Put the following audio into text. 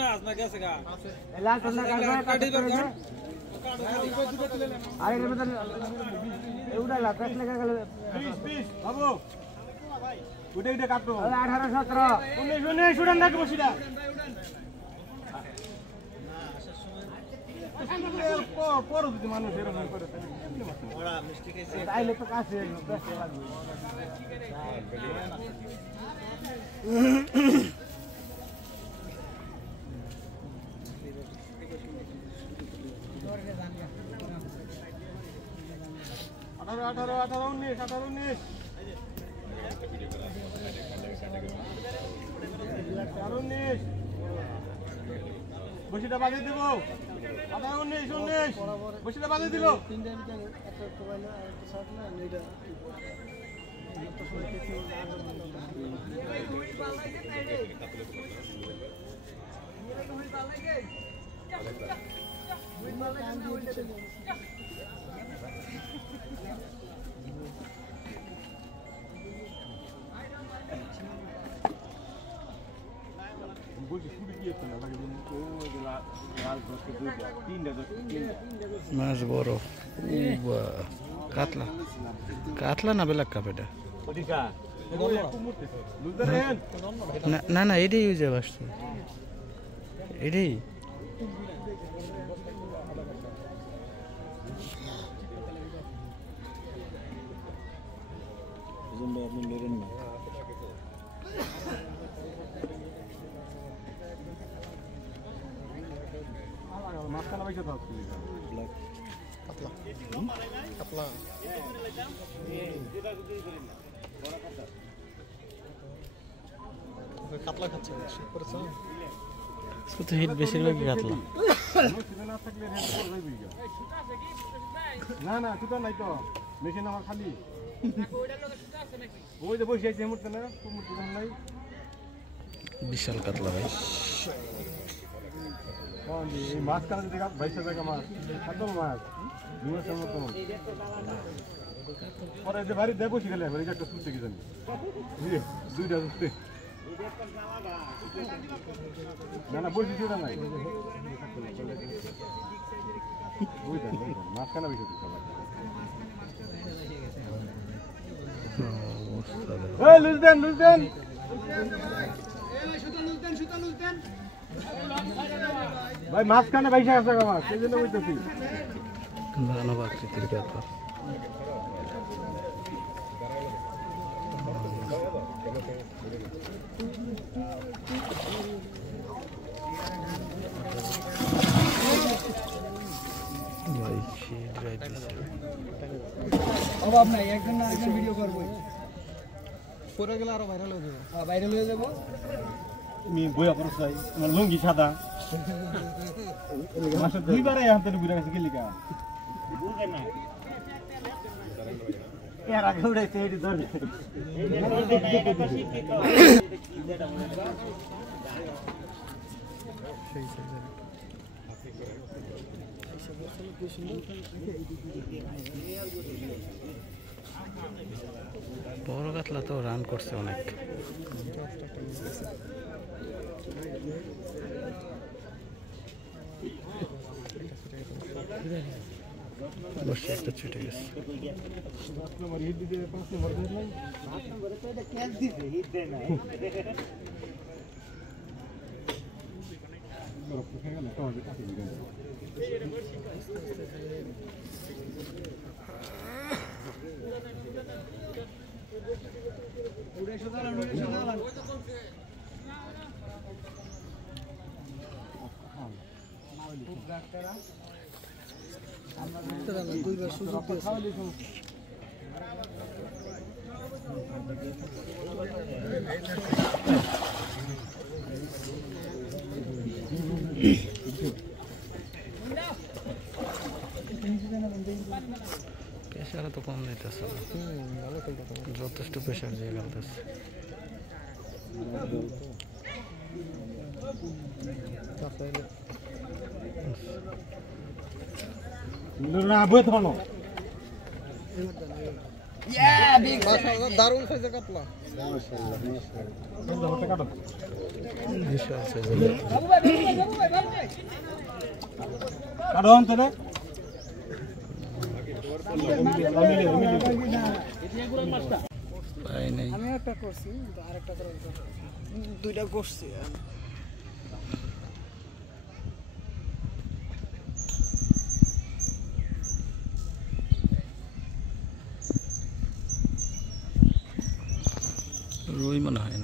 মাছ না গেছে গা লাল টন্ডা কাটি দাও আরে রে বদল এউডা লাকাস লাগা গেল 20 বাবু ওটা এটা কাটো 18 17 19 উড়ান না বসিটা পর যদি মানুষ এরকম করে ওরা মিষ্টি খাইছে আইলে তো কাছে বেশি লাগবে আঠারো 19 বসিটা বাজে দেব 19 বসিটা বাজে দিল মাছ বড় কাতলা কাতলা না বেলাক কাপেটা না না এটাই ইউজ আসছে এটাই মাছখানা পয়সা দাও কাতলা কাতলা কাতলা খাচ্ছে তো হিট বেশিরভাগই কাতলা না না তুই তো নাই তো মেশিন আমার খালি ওই যে বসে আছে মুহূর্তে না নাই বিশাল কাতলা ভাই এই মাছ কাটা যদি 22 টাকা মাছ কত মাছ দুশোর মতো পরে যে বাড়ি দেবো শিখালে বাড়ি একটা সুস্থ কি জানি দুইটা সুস্থ না না বলছি সেটা নাই বুঝলেন মাছ কাটা বেশি লুজ দেন ভাই মাঝখানে 22 টাকা মাছ সেই জন্য বলতেছি দানব আকৃতির কাতলা ভাই অভাব নাই একজন না একজন ভিডিও করব পরে গেলে আরো ভাইরাল হয়ে যাবে ভাইরাল হয়ে যাব আমি বইয়া পড়ছ ভাই আমার লুঙ্গি সাদা মাসে দুইবারে হাতে বুড়া কাছে গেলি কা বুঝে না এর আগে উড়াইতে এটি ধরে বড় কাতলা তো রান করছে অনেক বসে একটা ছুটে গেছে দুইবার সুযোগ প্রেশার তো কম নিতেছে যথেষ্ট প্রেশার দিয়ে গেলতেছে দারুণ সাইজের কাতলা বিশাল সাইজের কারো অন্তরে পাই নাই। আমি একটা করছি আরেকটা করার পর দুইটা করছি রুই মনে হয় না।